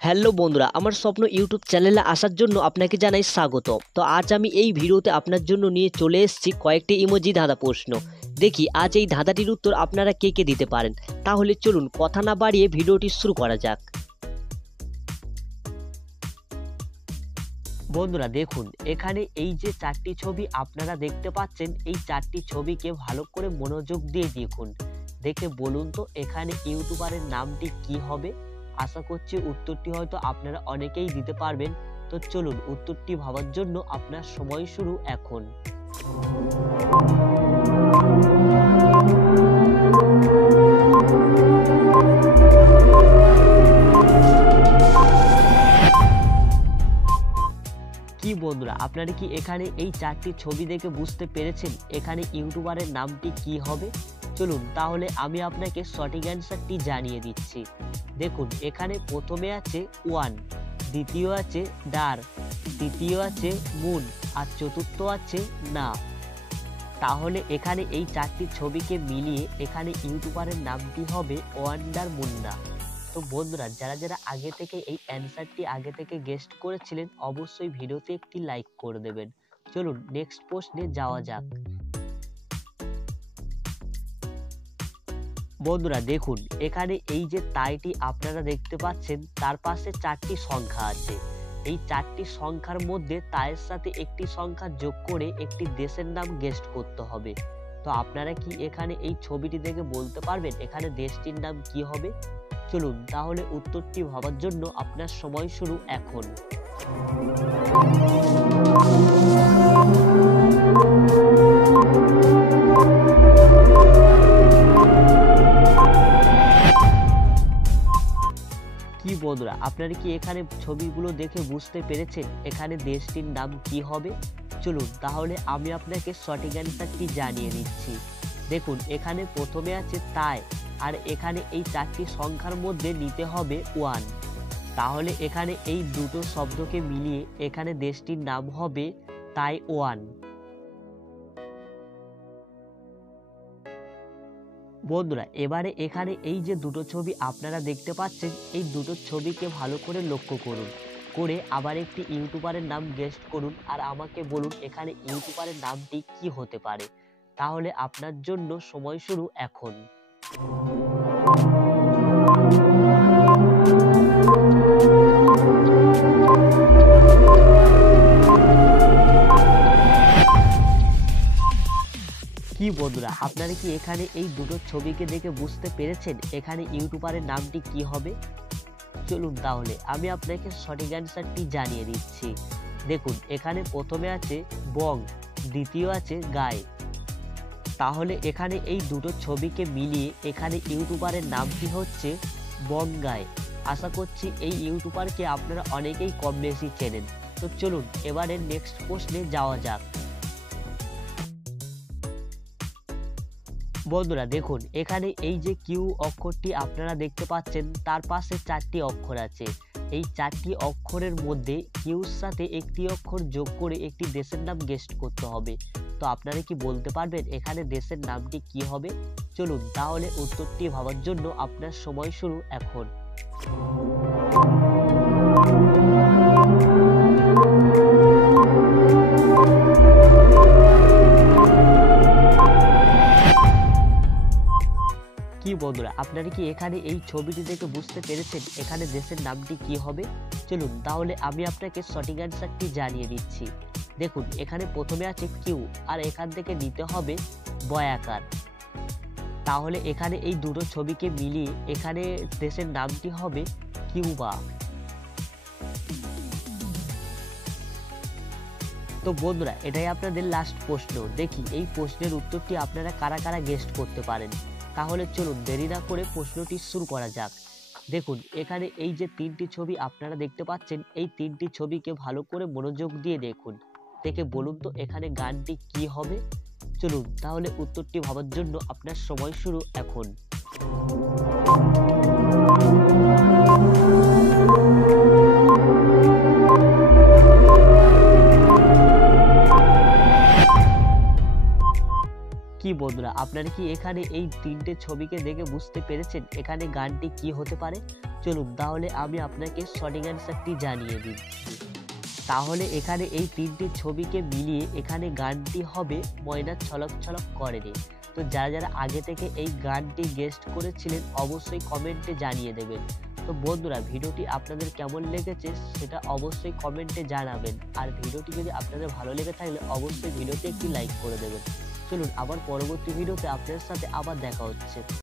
Hello বন্ধুরা, আমার স্বপ্ন ইউটিউব চ্যানেলে আসার জন্য আপনাকে জানাই স্বাগত। তো আজ আমি এই ভিডিওতে আপনার জন্য নিয়ে চলে এসেছি কয়েকটি ইমোজি ধাঁধা প্রশ্ন। দেখি আজ এই ধাঁধাটির উত্তর আপনারা কে কে দিতে পারেন। তাহলে চলুন কথা না বাড়িয়ে ভিডিওটি শুরু করা যাক। বন্ধুরা দেখুন, এখানে এই যে চারটি ছবি আপনারা দেখতে পাচ্ছেন, এই চারটি ছবিকে ভালো করে মনোযোগ দিয়ে দেখুন। দেখে বলুন তো এখানে ইউটিউবারের নামটি কি হবে। আশা করছি উত্তরটি হয়তো আপনারা অনেকেই দিতে পারবেন। তো চলুন উত্তরটি ভাবার জন্য আপনার সময় শুরু এখন। কি বন্ধুরা, আপনারা কি এখানে এই চারটি ছবি দেখে বুঝতে পেরেছেন এখানে ইউটিউবারের নামটি কি হবে? চলুন তাহলে আমি আপনাকে সঠিক অ্যান্সারটি জানিয়ে দিচ্ছি। দেখুন, এখানে প্রথমে আছে ওয়ান, দ্বিতীয় আছে ডার, তৃতীয় আছে মুন, আর চতুর্থ আছে না। তাহলে এখানে এই চারটি ছবিকে মিলিয়ে এখানে ইউটিউবারের নামটি হবে ওয়ান্ডার মুন্না। তো বন্ধুরা, যারা যারা আগে থেকে এই অ্যান্সারটি আগে থেকে গেস্ট করেছিলেন অবশ্যই ভিডিওতে একটি লাইক করে দেবেন। চলুন নেক্সট প্রশ্নে যাওয়া যাক। বন্ধুরা দেখুন, এখানে এই যে তাইটি আপনারা দেখতে পাচ্ছেন তার পাশে চারটি সংখ্যা আছে। এই চারটি সংখ্যার মধ্যে তায়ের সাথে একটি সংখ্যা যোগ করে একটি দেশের নাম গেস্ট করতে হবে। তো আপনারা কি এখানে এই ছবিটি দেখে বলতে পারবেন এখানে দেশটির নাম কি হবে? চলুন তাহলে উত্তরটি ভাবার জন্য আপনার সময় শুরু এখন। কি বন্ধুরা, আপনারা কি এখানে ছবিগুলো দেখে বুঝতে পেরেছেন এখানে দেশটির নাম কি হবে? চলুন তাহলে আমি আপনাকে সঠিক অ্যান্সারটি জানিয়ে দিচ্ছি। দেখুন, এখানে প্রথমে আছে তাই, আর এখানে এই চারটি সংখ্যার মধ্যে নিতে হবে ওয়ান। তাহলে এখানে এই দুটো শব্দকে মিলিয়ে এখানে দেশটির নাম হবে তাইওয়ান। বন্ধুরা এবারে এখানে এই যে দুটো ছবি আপনারা দেখতে পাচ্ছেন, এই দুটো ছবিকে ভালো করে লক্ষ্য করুন, করে আবার একটি ইউটিউবারের নাম গেস্ট করুন আর আমাকে বলুন এখানে ইউটিউবারের নামটি কি হতে পারে। তাহলে আপনার জন্য সময় শুরু এখন। কি বন্ধুরা, আপনারা কি এখানে এই দুটো ছবিকে দেখে বুঝতে পেরেছেন এখানে ইউটিউবারের নামটি কি হবে? চলুন তাহলে আমি আপনাকে সঠিক অ্যান্সারটি জানিয়ে দিচ্ছি। দেখুন, এখানে প্রথমে আছে বং, দ্বিতীয় আছে গায়। তাহলে এখানে এই দুটো ছবিকে মিলিয়ে এখানে ইউটিউবারের নামটি হচ্ছে বঙ্গায়। আশা করছি এই ইউটিউবারকে আপনারা অনেকেই কম বেশি চেনেন। তো চলুন এবারে নেক্সট প্রশ্নে যাওয়া যাক। বন্ধুরা দেখুন, এখানে এই যে কিউ অক্ষরটি আপনারা দেখতে পাচ্ছেন তার পাশে চারটি অক্ষর আছে। এই চারটি অক্ষরের মধ্যে কিউর সাথে একটি অক্ষর যোগ করে একটি দেশের নাম গেস্ট করতে হবে। তো আপনারা কি বলতে পারবেন এখানে দেশের নামটি কি হবে? চলুন তাহলে উত্তরটি ভাবার জন্য আপনার সময় শুরু এখন। কি বন্ধুরা, আপনারা কি এখানে এই ছবিটি দেখে বুঝতে পেরেছেন এখানে দেশের নামটি কি হবে? চলুন তাহলে আমি আপনাকে সঠিক অ্যান্সারটি জানিয়ে দিচ্ছি। দেখুন, এখানে প্রথমে আছে কিউ, আর এখান থেকে নিতে হবে বয়াকার। তাহলে এখানে এই দুটো ছবিকে মিলিয়ে এখানে দেশের নামটি হবে কিউবা। তো বন্ধুরা, এটাই আপনাদের লাস্ট প্রশ্ন। দেখি এই প্রশ্নের উত্তরটি আপনারা কারা কারা গেস্ট করতে পারেন। তাহলে চলুন দেরি না করে প্রশ্নটি শুরু করা যাক। দেখুন, এখানে এই যে তিনটি ছবি আপনারা দেখতে পাচ্ছেন, এই তিনটি ছবিকে ভালো করে মনোযোগ দিয়ে দেখুন, দেখে বলুন তো এখানে গানটি কি হবে। চলুন তাহলে উত্তরটি ভাবার জন্য আপনার সময় শুরু এখন। কি বন্ধুরা, আপনারা কি এখানে এই 3টে ছবিকে দেখে বুঝতে পেরেছেন এখানে গানটি কি হতে পারে? চলুন তাহলে আমি আপনাকে সঠিক অ্যান্সারটি জানিয়ে দিচ্ছি। তাহলে এখানে এই 3টি ছবিকে মিলিয়ে এখানে গানটি হবে ময়না ছলক ছলক করে রে। তো যারা আগে থেকে এই গানটি গেস্ট করেছিলেন অবশ্যই কমেন্টে জানিয়ে দেবেন। তো বন্ধুরা, ভিডিওটি আপনাদের কেমন লেগেছে সেটা অবশ্যই কমেন্টে জানাবেন। আর ভিডিওটি যদি আপনাদের ভালো লেগে থাকলে অবশ্যই ভিডিওতে একটি লাইক করে দেবেন। চলুন আবার পরবর্তী ভিডিওতে আপনাদের সাথে আবার দেখা হচ্ছে।